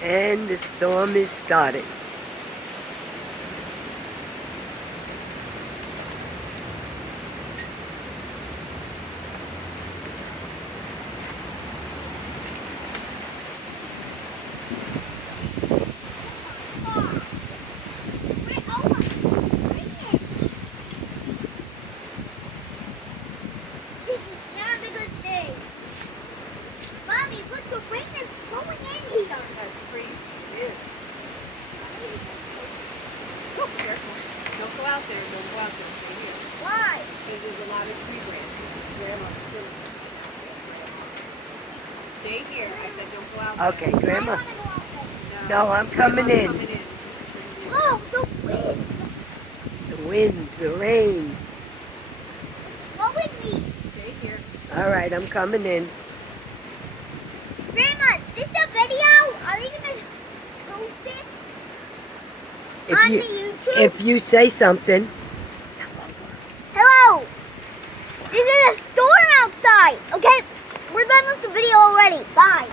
And the storm is starting. Don't go out there. Don't go out there. Stay here. Why? Because there's a lot of tree branches. Grandma, stay here. I said don't go out there. Okay, Grandma. I want to go out there. No, I'm coming in. Coming in. Oh, the wind. The wind, the rain. What with me? Stay here. All right, I'm coming in. Grandma, is this a video? Are you going to post it on the YouTube? If you say something. Hello. There's a storm outside. Okay, we're done with the video already. Bye.